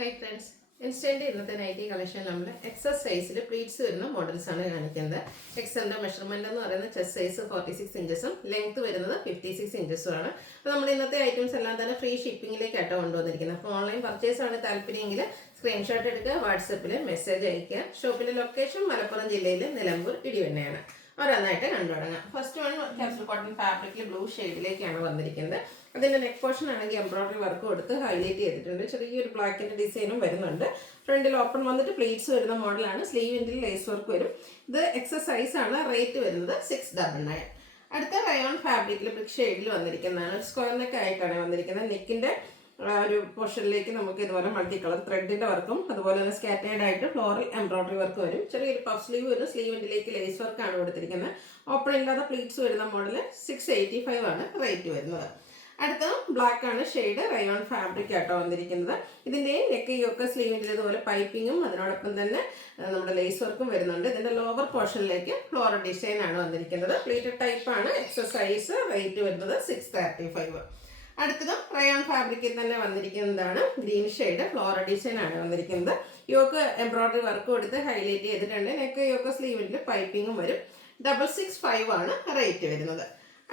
Hi friends, instant ഇന്നത്തെ nightie collection നമ്മൾ excess സൈസിൽ പ്ലീറ്റ്സ് വരുന്ന മോഡൽസ് ആണ് കാണിക്കുന്നത്. എക്സലിന്റെ മെഷർമെന്റ് എന്ന് പറയുന്നത് ചെസ്റ്റ് സൈസ് 46 ഇഞ്ചസും ലെങ്ത് വരുന്നത് 56 ഇഞ്ചസും ആണ്. അപ്പോൾ നമ്മുടെ ഇന്നത്തെ ഐറ്റംസ് എല്ലാം തന്നെ ഫ്രീ ഷിപ്പിംഗിലേക്കാട്ടോ കൊണ്ടുവന്നിരിക്കുന്നത്. അപ്പോൾ ഓൺലൈൻ പർച്ചേസ് ആണ് താല്പര്യമെങ്കിൽ സ്ക്രീൻഷോട്ട് എടുക്കുക, വാട്സപ്പിൽ മെസ്സേജ് അയക്കുക. ഷോപ്പിന്റെ ലൊക്കേഷൻ മലപ്പുറം ജില്ലയിൽ നിലമ്പൂർ ഇടിവണ്ണയാണ്. ഓരോന്നായിട്ട് കണ്ടു തുടങ്ങാം. ഫസ്റ്റ് വൺ ക്യാപ്സൂൾ കോട്ടൺ ഫാബ്രിക്കിൽ ബ്ലൂ ഷെയ്ഡിലേക്കാണ് വന്നിരിക്കുന്നത്. അതിൻ്റെ നെക്ക് പോർഷൻ ആണെങ്കിൽ എംബ്രോയിഡറി വർക്ക് കൊടുത്ത് ഹൈലൈറ്റ് ചെയ്തിട്ടുണ്ട്. ചെറിയൊരു ബ്ലാക്കിൻ്റെ ഡിസൈനും വരുന്നുണ്ട്. ഫ്രണ്ടിൽ ഓപ്പൺ വന്നിട്ട് പ്ലീറ്റ്സ് വരുന്ന മോഡലാണ്. സ്ലീവിൻ്റെ ലേസ് വർക്ക് വരും. ഇത് എക്സസൈസ് ആണ്. റേറ്റ് വരുന്നത് 699. അടുത്ത റയോൺ ഫാബ്രിക്കിൽ ബ്രിക്ക് ഷെയ്ഡിൽ വന്നിരിക്കുന്നതാണ്. സ്ക്വയർ നെക്ക് ആയിട്ടാണ് വന്നിരിക്കുന്നത്. നെക്കിൻ്റെ ഒരു പോർഷനിലേക്ക് നമുക്ക് ഇതുപോലെ മൾട്ടി കളർ ത്രെഡിൻ്റെ വർക്കും അതുപോലെ തന്നെ സ്കാറ്റേഡ് ആയിട്ട് ഫ്ലോറൽ എംബ്രോയിഡറി വർക്ക് വരും. ചെറിയൊരു പഫ് സ്ലീവ് വരും. സ്ലീവിൻ്റെലേക്ക് ലേസ് വർക്കാണ് കൊടുത്തിരിക്കുന്നത്. ഓപ്പൺ ഇല്ലാതെ പ്ലീറ്റ്സ് വരുന്ന മോഡൽ 685 ആണ് റേറ്റ് വരുന്നത്. അടുത്ത ബ്ലാക്ക് ആണ് ഷെയ്ഡ്. റയോൺ ഫാബ്രിക് ആട്ടോ വന്നിരിക്കുന്നത്. ഇതിൻ്റെയും നെക്കയൊക്കെ സ്ലീവിൻ്റെ ഇതുപോലെ പൈപ്പിങ്ങും അതിനോടൊപ്പം തന്നെ നമ്മുടെ ലേസ് വർക്കും വരുന്നുണ്ട്. ഇതിൻ്റെ ലോവർ പോർഷനിലേക്ക് ഫ്ലോറൽ ഡിസൈൻ ആണ് വന്നിരിക്കുന്നത്. പ്ലീറ്റഡ് ടൈപ്പ് ആണ്. എക്സസൈസ് റേറ്റ് വരുന്നത് 635. അടുത്തത് റയോൺ ഫാബ്രിക്കിൽ തന്നെ വന്നിരിക്കുന്നതാണ്. ഗ്രീൻ ഷെയ്ഡ് ഫ്ലോറൽ ഡിസൈൻ ആണ് വന്നിരിക്കുന്നത്. യോക്ക് എംബ്രോയിഡറി വർക്ക് കൊടുത്ത് ഹൈലൈറ്റ് ചെയ്തിട്ടുണ്ട്. നെക്ക് യോക്ക് സ്ലീവിൽ പൈപ്പിങ്ങും വരും. 665 ആണ് റേറ്റ് വരുന്നത്.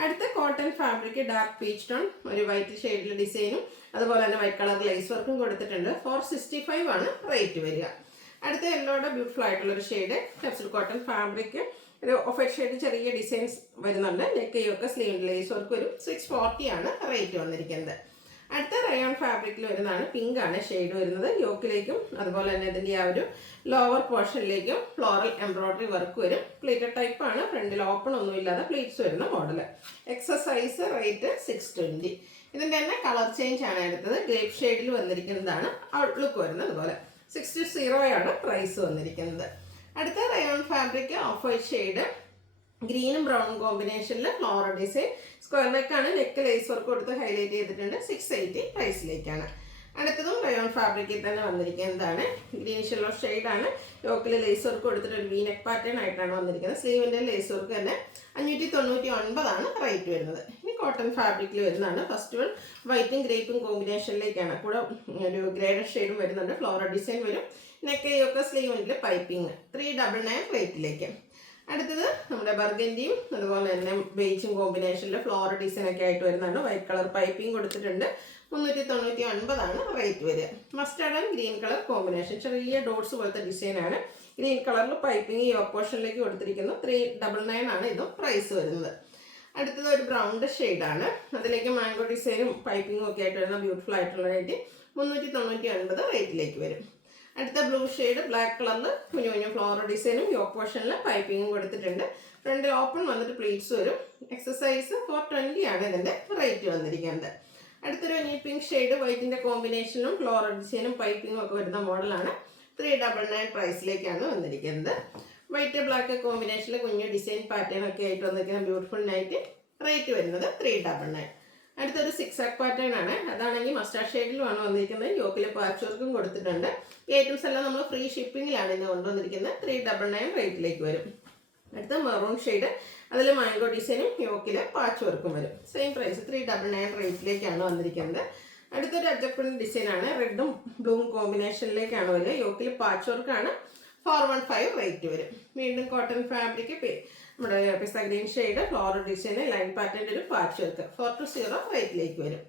അടുത്ത cotton fabric dark peach tone ഒരു വൈറ്റ് ഷെയ്ഡിൽ ഡിസൈനും അതുപോലെ തന്നെ വൈറ്റ് കളർ ലേസ് വർക്കും കൊടുത്തിട്ടുണ്ട്. 465 ആണ് റേറ്റ് വരിക. അടുത്ത യെല്ലോയുടെ ബ്യൂട്ടിഫുൾ ആയിട്ടുള്ളൊരു ഷെയ്ഡ് ക്യാപ്സൂൾ കോട്ടൺ ഫാബ്രിക് ഒരു ഓഫ് വൈറ്റ് ഷെയ്ഡ് ചെറിയ ഡിസൈൻസ് വരുന്നുണ്ട്. നെക്കയൊക്കെ സ്ലീവ് ലേസ് വർക്ക് വരും. 640 ആണ് റേറ്റ് വന്നിരിക്കുന്നത്. അടുത്ത റയോൺ ഫാബ്രിക്കിൽ വരുന്നതാണ്. പിങ്ക് ആണ് ഷെയ്ഡ് വരുന്നത്. യോക്കിലേക്കും അതുപോലെ തന്നെ ഇതിൻ്റെ ആ ഒരു ലോവർ പോർഷനിലേക്കും ഫ്ലോറൽ എംബ്രോയിഡറി വർക്ക് വരും. പ്ലീറ്റഡ് ടൈപ്പ് ആണ്. ഫ്രണ്ടിൽ ഓപ്പൺ ഒന്നുമില്ലാതെ പ്ലീറ്റ്സ് വരുന്ന മോഡൽ. Exercise rate 620. ഇതിൻ്റെ തന്നെ കളർ ചേഞ്ച് ആണ് എടുത്തത്. ഗ്രേപ്പ് ഷെയ്ഡിൽ വന്നിരിക്കുന്നതാണ്. ഔട്ട്ലുക്ക് വരുന്നത് അതുപോലെ 620 ആണ് പ്രൈസ് വന്നിരിക്കുന്നത്. അടുത്ത rayon fabric of white shade ഗ്രീനും ബ്രൗണും കോമ്പിനേഷനിൽ ഫ്ലോറൽ ഡിസൈൻ സ്ക്വയർ നെക്കാണ്. നെക്ക് ലേസ് വർക്ക് കൊടുത്ത് ഹൈലൈറ്റ് ചെയ്തിട്ടുണ്ട്. 680 പ്രൈസിലേക്കാണ്. അടുത്തതും റയോൺ ഫാബ്രിക്കിൽ തന്നെ വന്നിരിക്കുന്നതാണ്. ഗ്രീനിഷ് യെല്ലോ ഷെയ്ഡാണ്. യോക്കിൽ ലേസ് വർക്ക് കൊടുത്തിട്ട് ഒരു വി നെക്ക് പാറ്റേൺ ആയിട്ടാണ് വന്നിരിക്കുന്നത്. സ്ലീവിൻ്റെ ലേസ് വർക്ക് തന്നെ 599 ആണ് റേറ്റ് വരുന്നത്. ഇനി കോട്ടൺ ഫാബ്രിക്കിൽ വരുന്നതാണ്. ഫസ്റ്റ് വൺ വൈറ്റും ഗ്രേപ്പും കോമ്പിനേഷനിലേക്കാണ്. കൂടെ ഒരു ഗ്രേഡ് ഷെയ്ഡും വരുന്നുണ്ട്. ഫ്ലോറൽ ഡിസൈൻ വരും. നെക്കയൊക്കെ സ്ലീവിൽ പൈപ്പിംഗ് 399 റേറ്റിലേക്ക്. അടുത്തത് നമ്മുടെ ബർഗൻഡിയും അതുപോലെ തന്നെ ബേജും കോമ്പിനേഷനിൽ ഫ്ലോറൽ ഡിസൈൻ ഒക്കെ ആയിട്ട് വരുന്നതാണ്. വൈറ്റ് കളർ പൈപ്പിംഗ് കൊടുത്തിട്ടുണ്ട്. 399 ആണ് റേറ്റ് വരിക. Mustard and green colour combination ചെറിയ ഡോട്ട്സ് പോലത്തെ ഡിസൈനാണ്. ഗ്രീൻ കളറിൽ പൈപ്പിംഗ് ഈ ഓപ്പോഷനിലേക്ക് കൊടുത്തിരിക്കുന്നു. 399 ആണ് ഇതും പ്രൈസ് വരുന്നത്. അടുത്തത് ഒരു ബ്രൗണ്ട് ഷെയ്ഡാണ്. അതിലേക്ക് മാംഗോ ഡിസൈനും പൈപ്പിങ്ങും ഒക്കെ ആയിട്ട് വരുന്ന ബ്യൂട്ടിഫുൾ ആയിട്ടുള്ള റേറ്റ് 399 റേറ്റിലേക്ക് വരും. അടുത്ത ബ്ലൂ ഷെയ്ഡ് ബ്ലാക്ക് കളറിൽ കുഞ്ഞു കുഞ്ഞു ഫ്ലോറൽ ഡിസൈനും യോക്ക് പോർഷനിൽ പൈപ്പിങ്ങും കൊടുത്തിട്ടുണ്ട്. ഫ്രണ്ടിൽ ഓപ്പൺ വന്നിട്ട് പ്ലീറ്റ്സ് വരും. എക്സസൈസ് 420 ആണ് ഇതിൻ്റെ റേറ്റ് വന്നിരിക്കുന്നത്. അടുത്തൊരു നീ പിങ്ക് ഷെയ്ഡ് വൈറ്റിൻ്റെ കോമ്പിനേഷനും ഫ്ലോറൽ ഡിസൈനും പൈപ്പിങ്ങും ഒക്കെ വരുന്ന മോഡലാണ്. 399 പ്രൈസിലേക്കാണ് വന്നിരിക്കുന്നത്. വൈറ്റ് ബ്ലാക്ക് കോമ്പിനേഷനിൽ കുഞ്ഞു ഡിസൈൻ പാറ്റേൺ ഒക്കെ ആയിട്ട് വന്നിരിക്കുന്ന ബ്യൂട്ടിഫുൾ നൈറ്റ്. റേറ്റ് വരുന്നത് 399. അടുത്തൊരു 6 ആക്ക് പാറ്റേൺ ആണ്. അതാണെങ്കിൽ മസ്റ്റാർഡ് ഷെയ്ഡിലുമാണ് വന്നിരിക്കുന്നത്. യോക്കിൽ പാച്ച് വർക്കും കൊടുത്തിട്ടുണ്ട്. ഈ ഐറ്റംസ് എല്ലാം നമ്മൾ ഫ്രീ ഷിപ്പിങ്ങിലാണ് ഇന്ന് കൊണ്ടുവന്നിരിക്കുന്നത്. 399 റേറ്റിലേക്ക് വരും. അടുത്ത മെറൂൺ ഷെയ്ഡ് അതിൽ മാംഗോ ഡിസൈനും യോക്കിൽ പാച്ച് വർക്കും വരും. സെയിം പ്രൈസ് 399 റേറ്റിലേക്കാണ് വന്നിരിക്കുന്നത്. അടുത്തൊരു അജപ്പൻ ഡിസൈനാണ്. റെഡും ബ്ലൂവും കോമ്പിനേഷനിലേക്കാണ് വരിക. യോക്കിൽ പാച്ച് വർക്കാണ്. 415 റേറ്റ് വരും. വീണ്ടും കോട്ടൺ ഫാബ്രിക് നമ്മുടെ pista green shade floral design line പാറ്റേണിൻ്റെ ഒരു പാച്ച് വർക്ക് 420 റേറ്റിലേക്ക് വരും.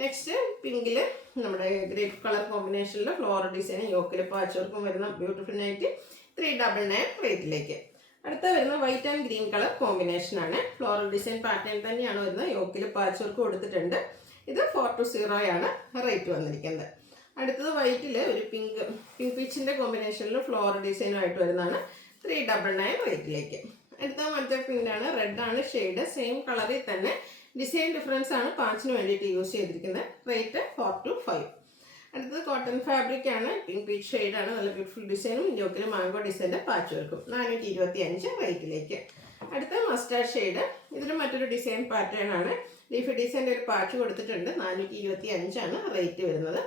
നെക്സ്റ്റ് പിങ്കിൽ നമ്മുടെ ഗ്രേപ്പ് കളർ കോമ്പിനേഷനിൽ ഫ്ലോറൽ ഡിസൈനും യോക്കിൽ പാച്ച് വർക്കും വരുന്ന ബ്യൂട്ടിഫുൾ നൈറ്റ് 399 റേറ്റിലേക്ക്. അടുത്ത വരുന്ന വൈറ്റ് ആൻഡ് ഗ്രീൻ കളർ കോമ്പിനേഷനാണ്. ഫ്ലോറൽ ഡിസൈൻ പാറ്റേൺ തന്നെയാണ് വരുന്നത്. യോക്കിൽ പാച്ച് വർക്ക് കൊടുത്തിട്ടുണ്ട്. ഇത് 420 ആണ് റേറ്റ് വന്നിരിക്കുന്നത്. അടുത്തത് വൈറ്റിൽ ഒരു പിങ്ക് പീച്ചിൻ്റെ കോമ്പിനേഷനിൽ ഫ്ലോറൽ ഡിസൈനുമായിട്ട് വരുന്നതാണ്. 399 റേറ്റിലേക്ക്. അടുത്ത മറ്റേ പിങ്കാണ്. റെഡാണ് ഷെയ്ഡ്. സെയിം കളറിൽ തന്നെ ഡിസൈൻ ഡിഫറൻസ് ആണ് പാച്ചിന് വേണ്ടിയിട്ട് യൂസ് ചെയ്തിരിക്കുന്നത്. റേറ്റ് 425. അടുത്തത് കോട്ടൺ ഫാബ്രിക് ആണ്. പിങ്ക് പീച്ച് ഷെയ്ഡാണ്. നല്ല ബ്യൂട്ടിഫുൾ ഡിസൈനും യോക്കിൽ മാംഗോ ഡിസൈൻ്റെ പാച്ച് വർക്കും 425 റേറ്റിലേക്ക്. അടുത്ത മസ്റ്റാർഡ് ഷെയ്ഡ്. ഇതിൽ മറ്റൊരു ഡിസൈൻ പാറ്റേൺ ആണ്. ലീഫി ഡിസൈൻ്റെ ഒരു പാച്ച് കൊടുത്തിട്ടുണ്ട്. 425 ആണ് റേറ്റ് വരുന്നത്.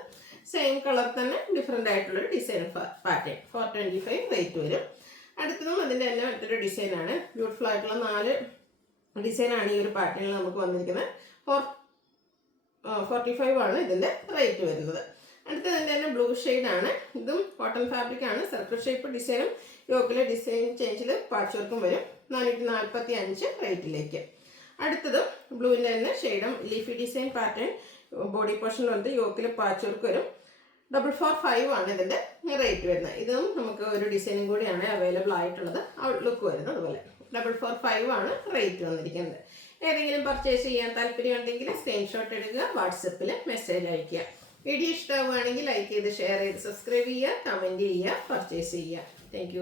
സെയിം കളർ തന്നെ ഡിഫറെൻ്റ് ആയിട്ടുള്ളൊരു ഡിസൈൻ പാറ്റേൺ 425 റേറ്റ് വരും. അടുത്തതും അതിൻ്റെ തന്നെ മറ്റൊരു ഡിസൈനാണ്. ബ്യൂട്ടിഫുൾ ആയിട്ടുള്ള 4 ഡിസൈനാണ് ഈ ഒരു പാറ്റേണിൽ നമുക്ക് വന്നിരിക്കുന്നത്. 445 ആണ് ഇതിൻ്റെ റേറ്റ് വരുന്നത്. അടുത്തതിൻ്റെ തന്നെ ബ്ലൂ ഷെയ്ഡാണ്. ഇതും കോട്ടൺ ഫാബ്രിക് ആണ്. സർക്കിൾ ഷേപ്പ് ഡിസൈനും യോക്കിലെ ഡിസൈൻ ചേഞ്ചിൽ പാച്ച് വർക്കും വരും. 445 റേറ്റിലേക്ക്. അടുത്തത് ബ്ലൂവിൻ്റെ തന്നെ ഷെയ്ഡും ലീഫി ഡിസൈൻ പാറ്റേൺ ബോഡി പോർഷനിലുണ്ട്. യോക്കിൽ പാച്ച് വർക്ക് വരും. 445 ആണ് ഇതിൻ്റെ റേറ്റ് വരുന്നത്. ഇതും നമുക്ക് ഒരു ഡിസൈനും കൂടിയാണ് അവൈലബിൾ ആയിട്ടുള്ളത്. ഔട്ട്ലുക്ക് വരുന്നത് അതുപോലെ 445 ആണ് റേറ്റ് വന്നിരിക്കുന്നത്. ഏതെങ്കിലും പർച്ചേസ് ചെയ്യാൻ താല്പര്യമുണ്ടെങ്കിൽ സ്ക്രീൻഷോട്ട് എടുക്കുക, വാട്സപ്പിൽ മെസ്സേജ് അയയ്ക്കുക. വീഡിയോ ഇഷ്ടമാവുകയാണെങ്കിൽ ലൈക്ക് ചെയ്ത് ഷെയർ ചെയ്ത് സബ്സ്ക്രൈബ് ചെയ്യുക, കമൻറ്റ് ചെയ്യുക, പർച്ചേസ് ചെയ്യുക. താങ്ക്